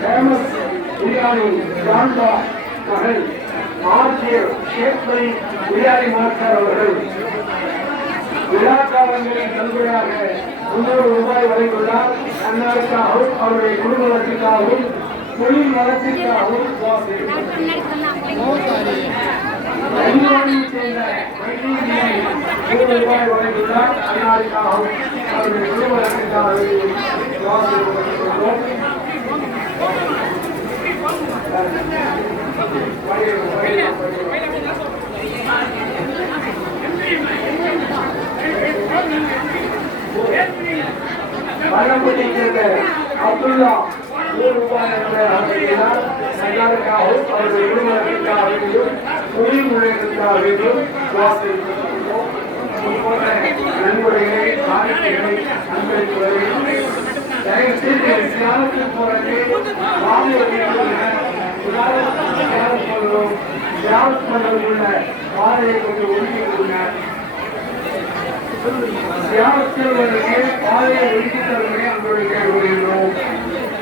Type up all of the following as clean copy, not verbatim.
Famous biryani Shantha மகள் ஆசிரியர் ஷேக்மணி biryani master அவர்கள் விழா காலங்களில் நன்கொடையாக 300 ரூபாய் வழங்கியுள்ளார். அன்னாருக்காகவும் அவருடைய குடும்ப நலத்திற்காகவும் தொழில் நலத்திற்காகவும் ரூபாய் வழங்கியுள்ளார். அன்னாருக்காகவும் அவருடைய குடும்ப நலத்திற்காகவும் வழங்கப்பட்டிருக்கிற அப்துல்லா ரூபாய் எல்லாருக்காகவும் அவருடைய குடும்பத்திற்காகவும் தொழில் முறைகளுக்காகவும் நன்கொடைகளை காணிக்கைகளை அன்பளிப்புகளை தயவுசெய்து தியானத்தில் போறது தியானத்தில் பாதையை கொஞ்சம் ஒதுக்கிட்டுள்ள தியானத்திற்கு பாதையை ஒதுக்கி தருவதை அன்புடைய கேள்விக்கிறோம்.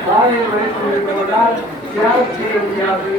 பாதையை வைத்து கொண்டிருப்பதால் தியானம் செய்ய முடியாது.